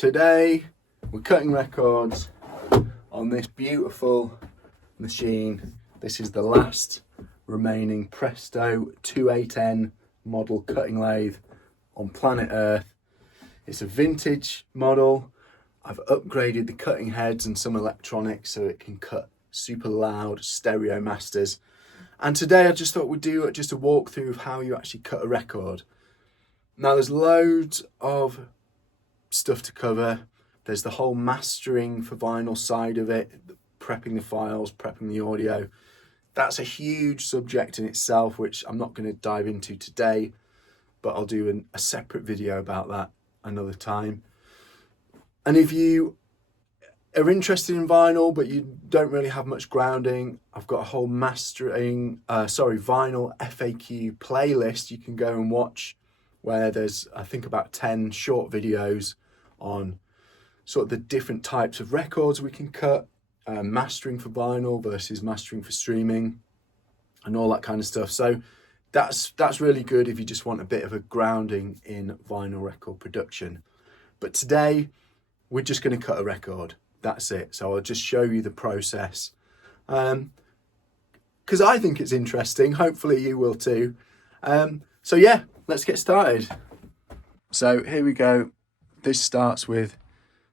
Today we're cutting records on this beautiful machine. This is the last remaining Presto 28N model cutting lathe on planet Earth. It's a vintage model. I've upgraded the cutting heads and some electronics so it can cut super loud stereo masters. And today I just thought we'd do just a walkthrough of how you actually cut a record. Now there's loads of stuff to cover. There's the whole mastering for vinyl side of it, prepping the files, prepping the audio. That's a huge subject in itself, which I'm not going to dive into today, but I'll do a separate video about that another time. And if you are interested in vinyl, but you don't really have much grounding, I've got a whole vinyl FAQ playlist you can go and watch, where there's, I think, about 10 short videos on sort of the different types of records we can cut, mastering for vinyl versus mastering for streaming, and all that kind of stuff. So that's really good if you just want a bit of a grounding in vinyl record production. But today we're just going to cut a record. That's it. So I'll just show you the process, because I think it's interesting. Hopefully you will too. So yeah, let's get started. So here we go. This starts with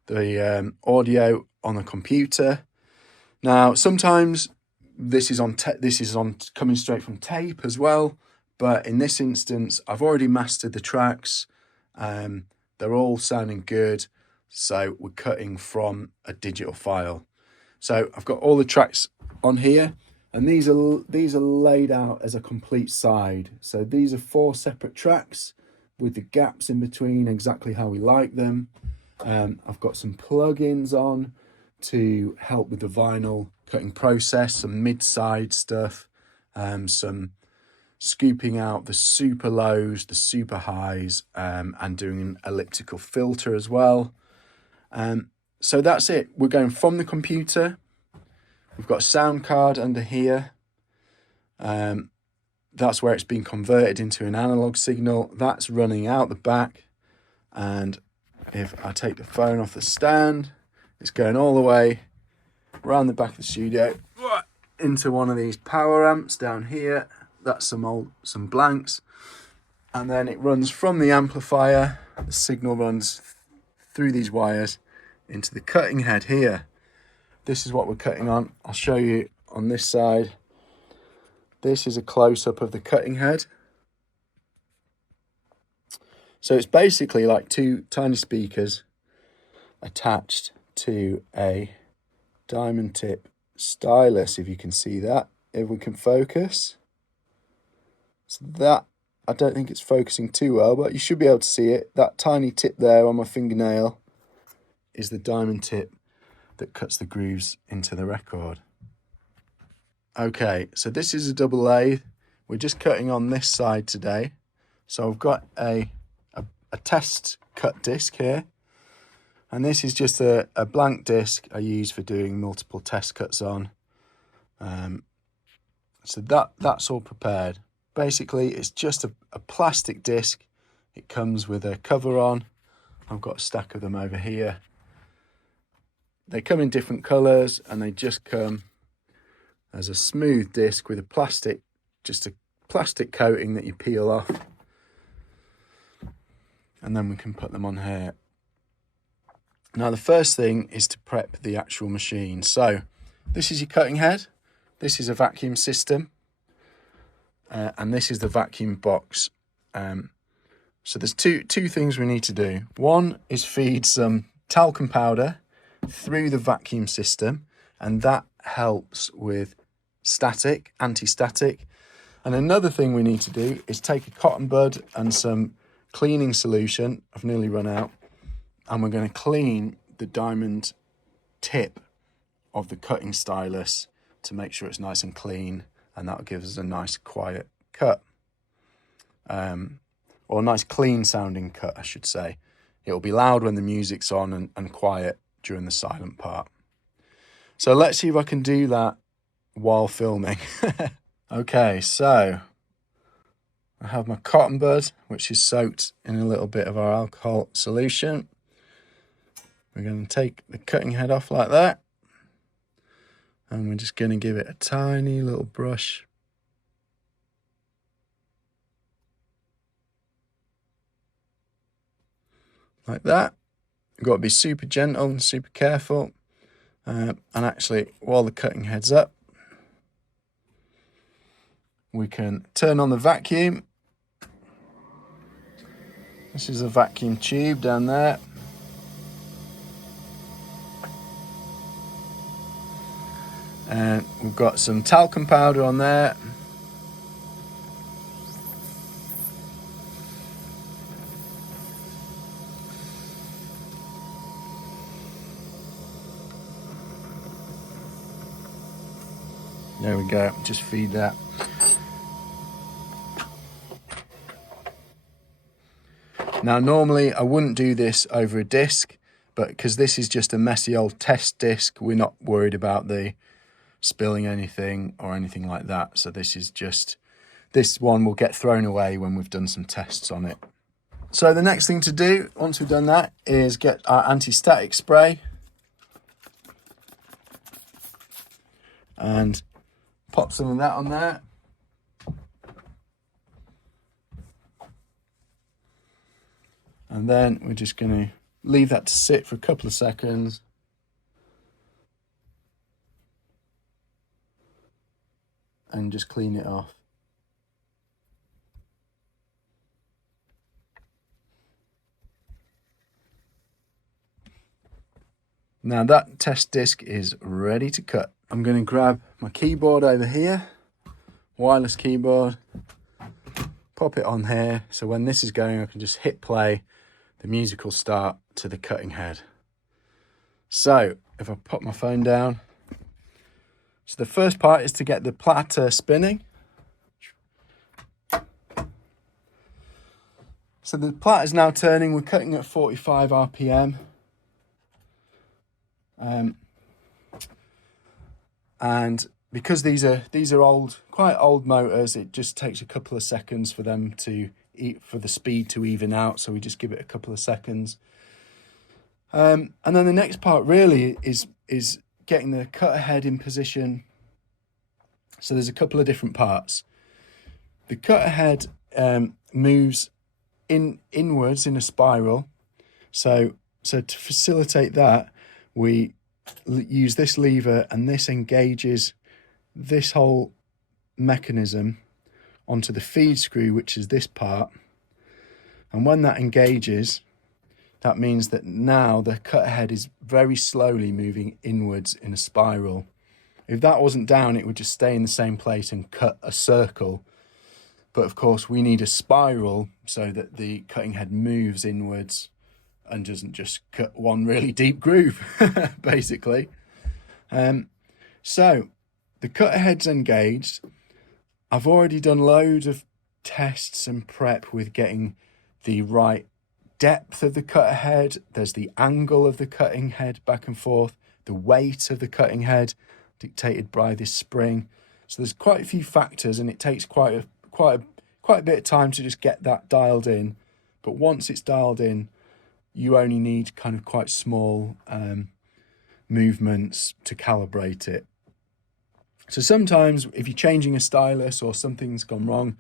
the audio on the computer. Now sometimes this is on coming straight from tape as well, but in this instance I've already mastered the tracks. They're all sounding good, so we're cutting from a digital file. So I've got all the tracks on here, and these are laid out as a complete side. So these are 4 separate tracks with the gaps in between exactly how we like them. I've got some plugins on to help with the vinyl cutting process, some mid-side stuff, some scooping out the super lows, the super highs, and doing an elliptical filter as well. So that's it. We're going from the computer. We've got a sound card under here. That's where it's been converted into an analog signal. That's running out the back. And if I take the phone off the stand, it's going all the way around the back of the studio into one of these power amps down here. That's some blanks. And then it runs from the amplifier. The signal runs through these wires into the cutting head here. This is what we're cutting on. I'll show you on this side. This is a close-up of the cutting head. So it's basically like 2 tiny speakers attached to a diamond tip stylus, if you can see that, if we can focus. So that, I don't think it's focusing too well, but you should be able to see it. That tiny tip there on my fingernail is the diamond tip that cuts the grooves into the record. Okay, so this is a double lathe. We're just cutting on this side today. So I've got a test cut disc here. And this is just a blank disc I use for doing multiple test cuts on. So that's all prepared. Basically, it's just a plastic disc. It comes with a cover on. I've got a stack of them over here. They come in different colours, and they just come as a smooth disc with a plastic coating that you peel off. And then we can put them on here. Now the first thing is to prep the actual machine. So this is your cutting head. This is a vacuum system. And this is the vacuum box. So there's two things we need to do. One is feed some talcum powder through the vacuum system, and that helps with anti-static. And another thing we need to do is take a cotton bud and some cleaning solution. I've nearly run out. And we're going to clean the diamond tip of the cutting stylus to make sure it's nice and clean, and that'll give us a nice quiet cut. Or a nice clean sounding cut, I should say. It'll be loud when the music's on and quiet during the silent part. So let's see if I can do that while filming. Okay, so I have my cotton bud, which is soaked in a little bit of our alcohol solution. We're going to take the cutting head off like that, and we're just going to give it a tiny little brush. Like that. You've got to be super gentle and super careful. And actually, while the cutting head's up, we can turn on the vacuum. This is a vacuum tube down there. And we've got some talcum powder on there. There we go, just feed that. Now normally I wouldn't do this over a disc, but because this is just a messy old test disc, we're not worried about the spilling anything or anything like that. So this one will get thrown away when we've done some tests on it. So the next thing to do, once we've done that, is get our anti-static spray and pop some of that on there. And then we're just going to leave that to sit for a couple of seconds. And just clean it off. Now that test disc is ready to cut. I'm going to grab my keyboard over here, wireless keyboard, pop it on here. So when this is going, I can just hit play. The music will start to the cutting head. So if I pop my phone down, so the first part is to get the platter spinning. So the platter is now turning. We're cutting at 45 RPM. And because these are old, quite old motors, it just takes a couple of seconds for them to for the speed to even out. So we just give it a couple of seconds. And then the next part really is getting the cutter head in position. So there's a couple of different parts. The cutter head moves inwards in a spiral. So to facilitate that, we use this lever, and this engages this whole mechanism onto the feed screw, which is this part. And when that engages, that means that now the cutter head is very slowly moving inwards in a spiral. If that wasn't down, it would just stay in the same place and cut a circle. But of course, we need a spiral so that the cutting head moves inwards and doesn't just cut one really deep groove, basically. So the cutter head's engaged. I've already done loads of tests and prep with getting the right depth of the cutter head. There's the angle of the cutting head back and forth, the weight of the cutting head dictated by this spring. So there's quite a few factors, and it takes quite a bit of time to just get that dialed in. But once it's dialed in, you only need kind of quite small movements to calibrate it. So sometimes if you're changing a stylus or something's gone wrong,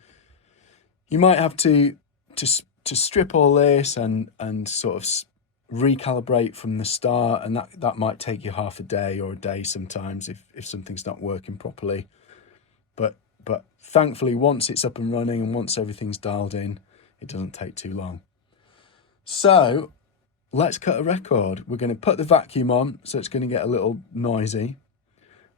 you might have to strip all this and sort of recalibrate from the start, and that might take you half a day or a day sometimes if something's not working properly. But thankfully, once it's up and running and once everything's dialed in, it doesn't take too long. So let's cut a record. We're going to put the vacuum on, so it's going to get a little noisy.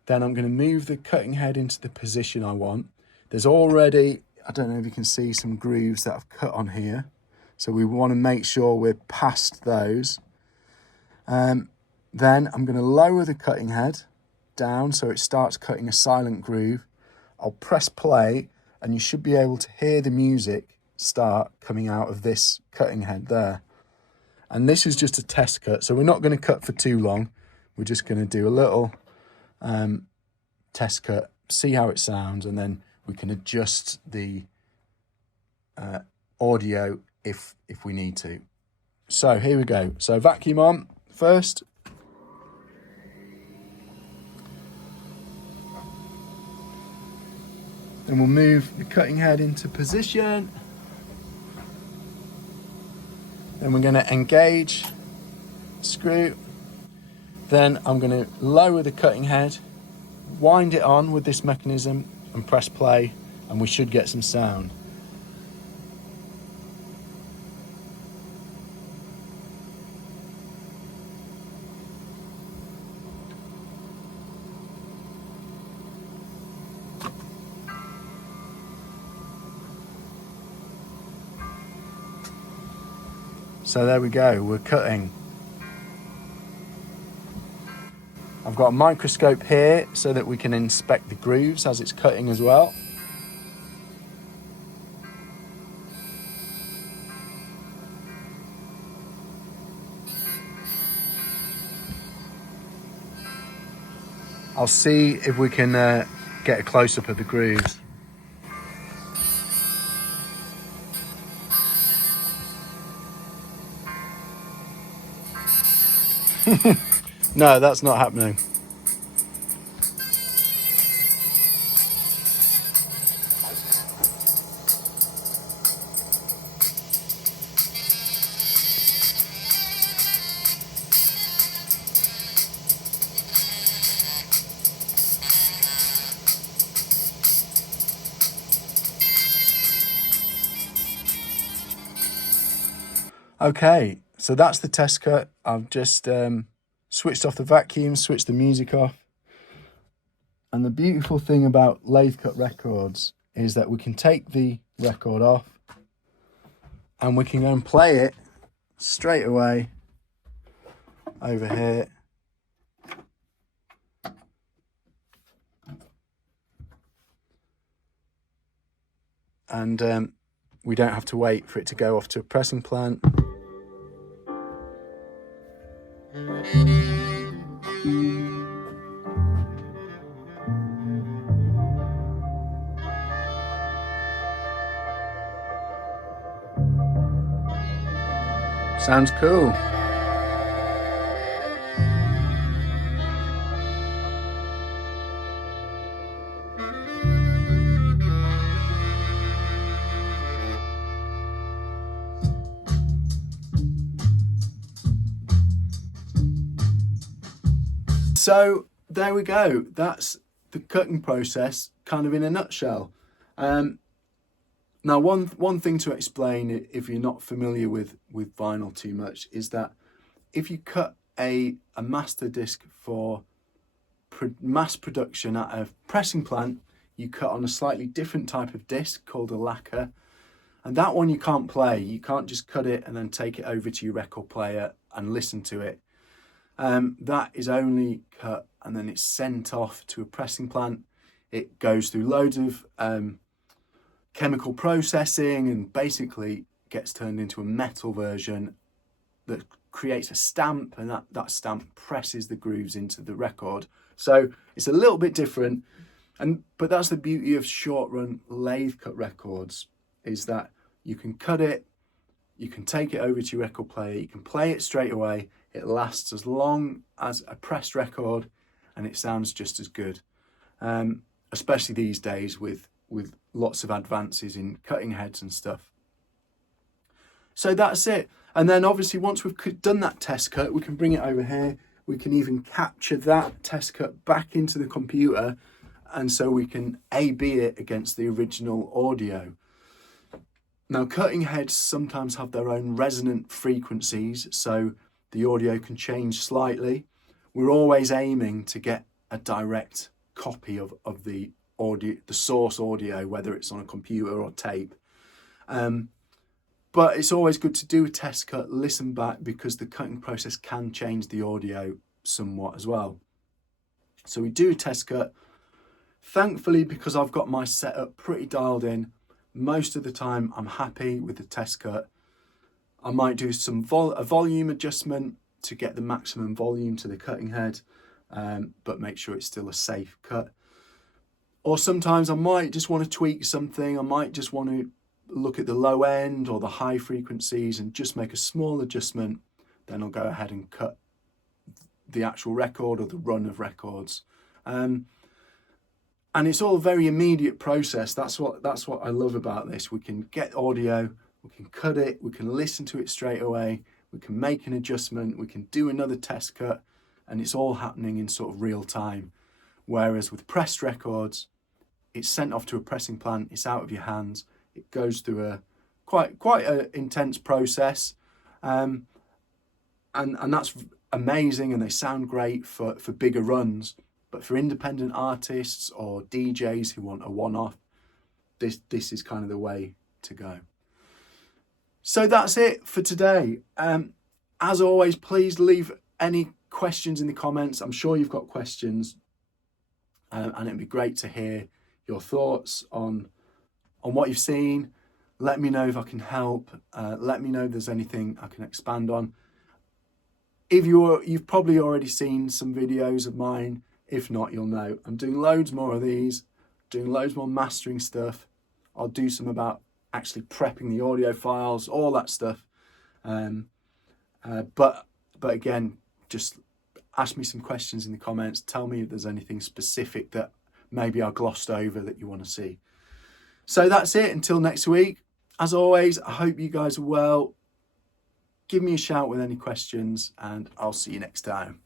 Then I'm going to move the cutting head into the position I want. There's already, I don't know if you can see, some grooves that I've cut on here. So we want to make sure we're past those. Then I'm going to lower the cutting head down so it starts cutting a silent groove. I'll press play, and you should be able to hear the music start coming out of this cutting head there. And this is just a test cut, so we're not going to cut for too long. We're just going to do a little test cut, see how it sounds, and then we can adjust the audio if we need to. So here we go. So vacuum on, first. Then we'll move the cutting head into position. Then we're going to engage, screw. Then I'm going to lower the cutting head, wind it on with this mechanism and press play, and we should get some sound. So there we go, we're cutting. I've got a microscope here so that we can inspect the grooves as it's cutting as well. I'll see if we can get a close-up of the grooves. No, that's not happening. Okay, so that's the test cut. I've just switched off the vacuum, switched the music off. And the beautiful thing about lathe cut records is that we can take the record off and we can go and play it straight away over here. And we don't have to wait for it to go off to a pressing plant. Sounds cool. So there we go. That's the cutting process kind of in a nutshell. Now, one thing to explain if you're not familiar with vinyl too much is that if you cut a master disc for mass production at a pressing plant, you cut on a slightly different type of disc called a lacquer. And that one you can't play. You can't just cut it and then take it over to your record player and listen to it. That is only cut and then it's sent off to a pressing plant. It goes through loads of chemical processing and basically gets turned into a metal version that creates a stamp, and that stamp presses the grooves into the record. So it's a little bit different, but that's the beauty of short run lathe cut records, is that you can cut it, you can take it over to your record player, you can play it straight away. It lasts as long as a pressed record and it sounds just as good, especially these days with lots of advances in cutting heads and stuff. So that's it. And then obviously once we've done that test cut, we can bring it over here. We can even capture that test cut back into the computer, and so we can A/B it against the original audio. Now, cutting heads sometimes have their own resonant frequencies, so the audio can change slightly. We're always aiming to get a direct copy of the audio, the source audio, whether it's on a computer or tape. But it's always good to do a test cut, listen back, because the cutting process can change the audio somewhat as well. So we do a test cut. Thankfully, because I've got my setup pretty dialed in, most of the time I'm happy with the test cut. I might do a volume adjustment to get the maximum volume to the cutting head, but make sure it's still a safe cut. Or sometimes I might just want to tweak something. I might just want to look at the low end or the high frequencies and just make a small adjustment. Then I'll go ahead and cut the actual record or the run of records. And it's all a very immediate process. That's what I love about this. We can get audio, we can cut it, we can listen to it straight away, we can make an adjustment, we can do another test cut, and it's all happening in sort of real time. Whereas with pressed records, it's sent off to a pressing plant, it's out of your hands, it goes through a quite an intense process, and that's amazing, and they sound great for bigger runs. But for independent artists or DJs who want a one-off, this is kind of the way to go. So that's it for today. As always, please leave any questions in the comments. I'm sure you've got questions, and it'd be great to hear your thoughts on what you've seen. Let me know if I can help. Let me know if there's anything I can expand on. If you've probably already seen some videos of mine. If not, you'll know. I'm doing loads more of these, doing loads more mastering stuff. I'll do some about actually prepping the audio files, all that stuff. But again, just ask me some questions in the comments. Tell me if there's anything specific that maybe I glossed over that you want to see. So that's it. Until next week. As always, I hope you guys are well. Give me a shout with any questions, and I'll see you next time.